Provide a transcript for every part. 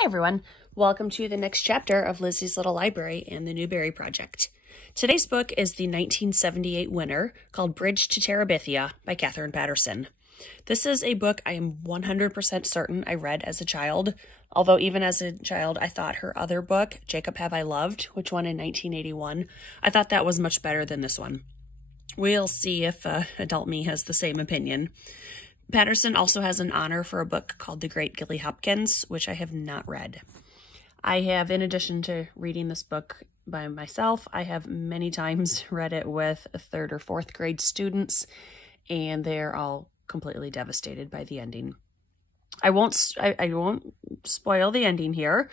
Hi everyone, welcome to the next chapter of Lizzie's Little Library and the Newbery Project. Today's book is the 1978 winner called Bridge to Terabithia by Katherine Paterson. This is a book I am 100% certain I read as a child, although even as a child I thought her other book, Jacob Have I Loved, which won in 1981, I thought that was much better than this one. We'll see if adult me has the same opinion. Paterson also has an honor for a book called The Great Gilly Hopkins, which I have not read. I have, in addition to reading this book by myself, I have many times read it with third or fourth grade students, and they're all completely devastated by the ending. I won't spoil the ending here,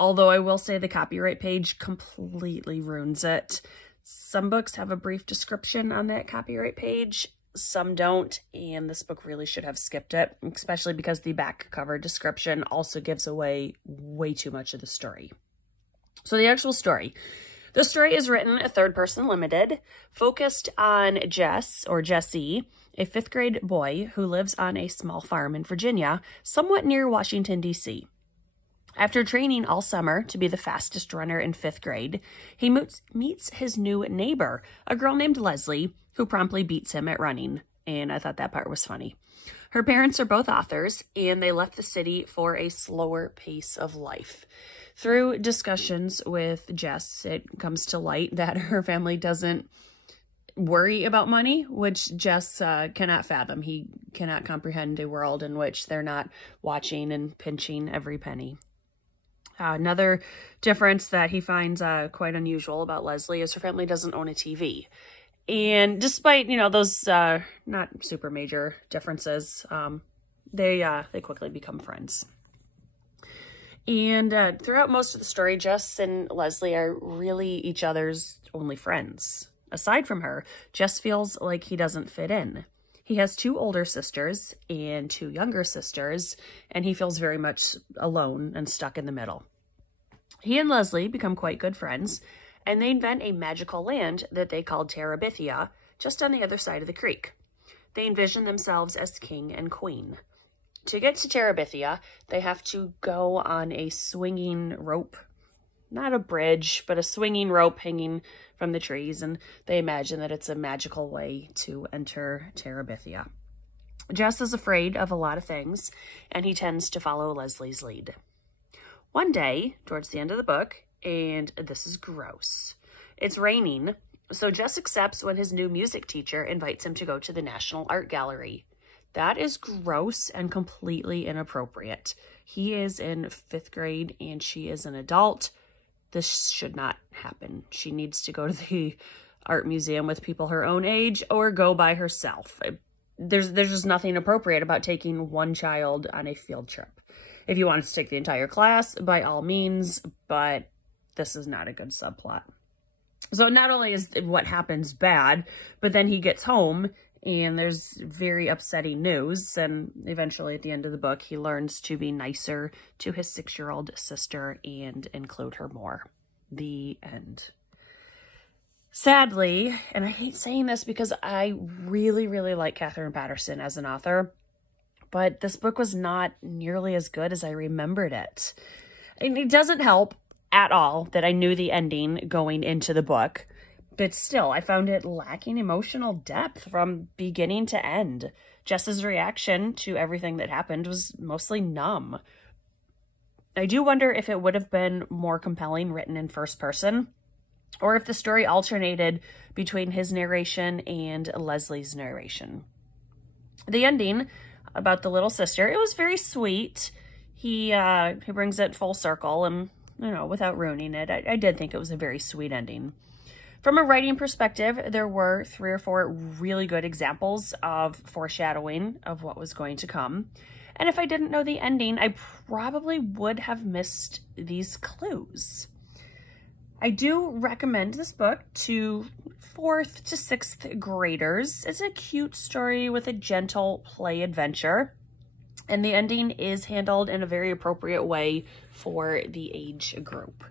although I will say the copyright page completely ruins it. Some books have a brief description on that copyright page, some don't, and this book really should have skipped it, especially because the back cover description also gives away way too much of the story. So the actual story. The story is written third person limited, focused on Jess, or Jesse, a fifth grade boy who lives on a small farm in Virginia, somewhat near Washington, D.C. After training all summer to be the fastest runner in fifth grade, he meets his new neighbor, a girl named Leslie, who promptly beats him at running, and I thought that part was funny. Her parents are both authors, and they left the city for a slower pace of life. Through discussions with Jess, it comes to light that her family doesn't worry about money, which Jess cannot fathom. He cannot comprehend a world in which they're not watching and pinching every penny. Another difference that he finds quite unusual about Leslie is her family doesn't own a TV. And despite, those not super major differences, they quickly become friends. And throughout most of the story, Jess and Leslie are really each other's only friends. Aside from her, Jess feels like he doesn't fit in. He has two older sisters and two younger sisters, and he feels very much alone and stuck in the middle. He and Leslie become quite good friends, and they invent a magical land that they call Terabithia, just on the other side of the creek. They envision themselves as king and queen. To get to Terabithia, they have to go on a swinging rope, not a bridge, but a swinging rope hanging from the trees, and they imagine that it's a magical way to enter Terabithia. Jess is afraid of a lot of things, and he tends to follow Leslie's lead. One day, towards the end of the book, and this is gross, it's raining, so Jess accepts when his new music teacher invites him to go to the National Art Gallery. That is gross and completely inappropriate. He is in fifth grade and she is an adult. This should not happen. She needs to go to the art museum with people her own age or go by herself. There's just nothing appropriate about taking one child on a field trip. If you want to take the entire class, by all means, but this is not a good subplot. So not only is what happens bad, but then he gets home and there's very upsetting news, and eventually at the end of the book, he learns to be nicer to his 6-year-old sister and include her more. The end. Sadly, and I hate saying this because I really, really like Katherine Paterson as an author, but this book was not nearly as good as I remembered it. And it doesn't help at all that I knew the ending going into the book, but still, I found it lacking emotional depth from beginning to end. Jess's reaction to everything that happened was mostly numb. I do wonder if it would have been more compelling written in first person, or if the story alternated between his narration and Leslie's narration. The ending about the little sister, it was very sweet. He brings it full circle, and without ruining it, I did think it was a very sweet ending. From a writing perspective, there were 3 or 4 really good examples of foreshadowing of what was going to come. And if I didn't know the ending, I probably would have missed these clues. I do recommend this book to 4th to 6th graders. It's a cute story with a gentle play adventure. And the ending is handled in a very appropriate way for the age group.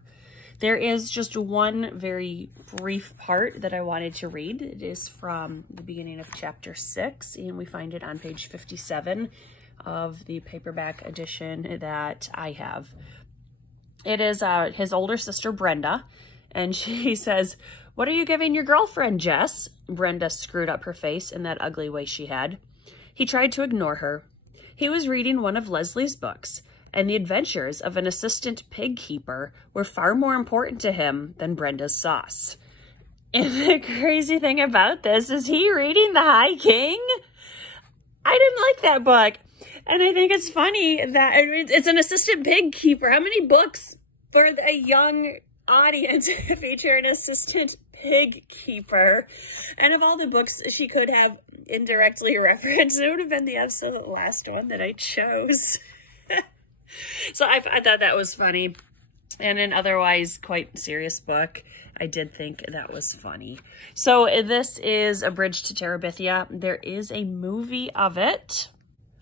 There is just one very brief part that I wanted to read. It is from the beginning of chapter 6, and we find it on page 57. of the paperback edition that I have. It is his older sister, Brenda, and she says, "What are you giving your girlfriend, Jess?" Brenda screwed up her face in that ugly way she had. He tried to ignore her. He was reading one of Leslie's books, and the adventures of an assistant pig keeper were far more important to him than Brenda's sauce. And the crazy thing about this is he reading The High King? I didn't like that book. And I think it's funny that it's an assistant pig keeper. How many books for a young audience feature an assistant pig keeper? And of all the books she could have indirectly referenced, it would have been the absolute last one that I chose. So I thought that was funny. And an otherwise quite serious book, I did think that was funny. So this is A Bridge to Terabithia. There is a movie of it.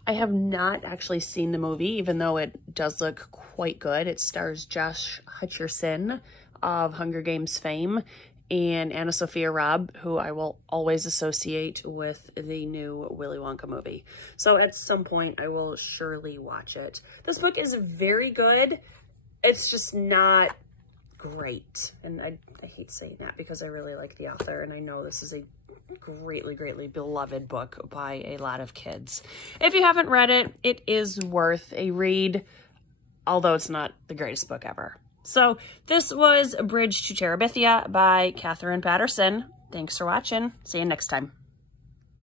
I have not actually seen the movie, even though it does look quite good. It stars Josh Hutcherson of Hunger Games fame and Anna Sophia Robb, who I will always associate with the new Willy Wonka movie. So at some point, I will surely watch it. This book is very good. It's just not great. And I hate saying that because I really like the author, and I know this is a greatly, greatly beloved book by a lot of kids. If you haven't read it, it is worth a read, although it's not the greatest book ever. So this was A Bridge to Terabithia by Katherine Paterson. Thanks for watching. See you next time.